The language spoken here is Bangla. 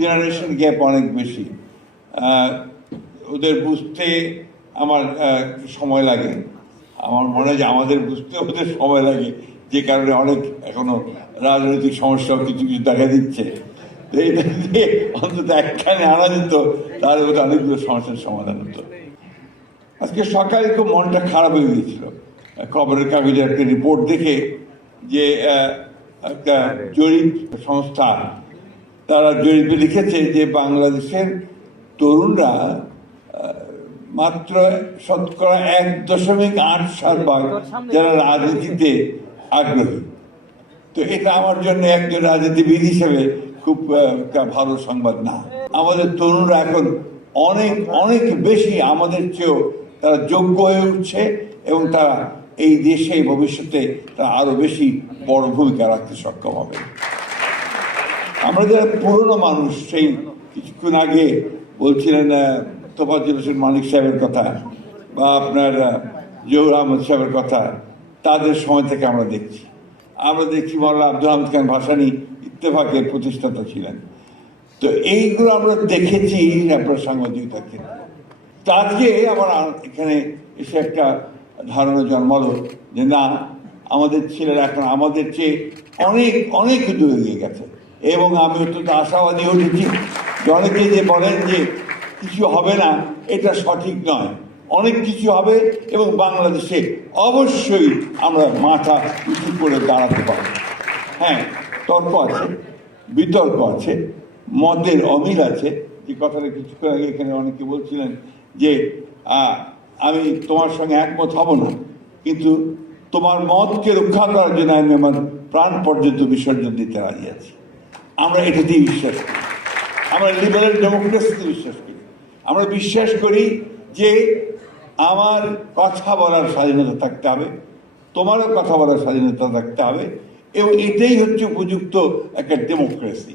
জেনারেশন গ্যাপ অনেক বেশি, ওদের বুঝতে আমার সময় লাগে। আমার মনে হয় যে আমাদের বুঝতে ওদের সময় লাগে, যে কারণে অনেক এখনো রাজনৈতিক সমস্যা কিছু কিছু দেখা দিচ্ছে। তো এইটা দিয়ে অন্তত একখানে আনা যেত, তাহলে ওদের অনেকগুলো সমস্যার সমাধান হতো। আজকে সকালে খুব মনটা খারাপ হয়ে গিয়েছিল খবরের কাগজে একটা রিপোর্ট দেখে, যে একটা জরিপ সংস্থা তারা জরিপে লিখেছে যে বাংলাদেশের তরুণরা মাত্র 1.8% যারা রাজনীতিতে আগ্রহী। তো এটা আমার জন্য একজন রাজনীতিবিদ হিসেবে খুব ভালো সংবাদ না। আমাদের তরুণরা এখন অনেক অনেক বেশি আমাদের চেয়েও তারা যোগ্য হয়ে উঠছে, এবং তারা এই দেশে ভবিষ্যতে তারা আরো বেশি বড় ভূমিকা রাখতে সক্ষম হবে। আমরা যারা পুরনো মানুষ, সেই কিছুক্ষণ আগে বলছিলেন তোফাজ্জল হোসেন মানিক সাহেবের কথা বা আপনার জহুর আহমদ সাহেবের কথা, তাদের সময় থেকে আমরা দেখছি মাওলানা আব্দুল হামিদ খান ভাসানী ইত্তেফাকের প্রতিষ্ঠাতা ছিলেন। তো এইগুলো আমরা দেখেছি আপনার সাংবাদিকতার ক্ষেত্রে। তো আজকে আমার এখানে এসে একটা ধারণা জন্মালো যে না, আমাদের ছেলেরা এখন আমাদের চেয়ে অনেক অনেক দূরে এগিয়ে গেছে, এবং আমি অত্যন্ত আশাবাদী হয়েছি যে অনেকে যে বলেন যে কিছু হবে না, এটা সঠিক নয়। অনেক কিছু হবে, এবং বাংলাদেশে অবশ্যই আমরা মাথা উঁচু করে দাঁড়াতে পারব। হ্যাঁ, তর্ক আছে, বিতর্ক আছে, মতের অমিল আছে। যে কথাটা কিছুক্ষণ আগে এখানে অনেকে বলছিলেন যে আমি তোমার সঙ্গে একমত হব না, কিন্তু তোমার মতকে রক্ষা করার জন্য আমি আমার প্রাণ পর্যন্ত বিসর্জন দিতে রাজি আছি। আমরা এটাতেই বিশ্বাস করি, আমরা লিবারেল ডেমোক্রেসিতে বিশ্বাস করি। আমরা বিশ্বাস করি যে আমার কথা বলার স্বাধীনতা থাকতে হবে, তোমারও কথা বলার স্বাধীনতা থাকতে হবে, এবং এটাই হচ্ছে উপযুক্ত একটা ডেমোক্রেসি।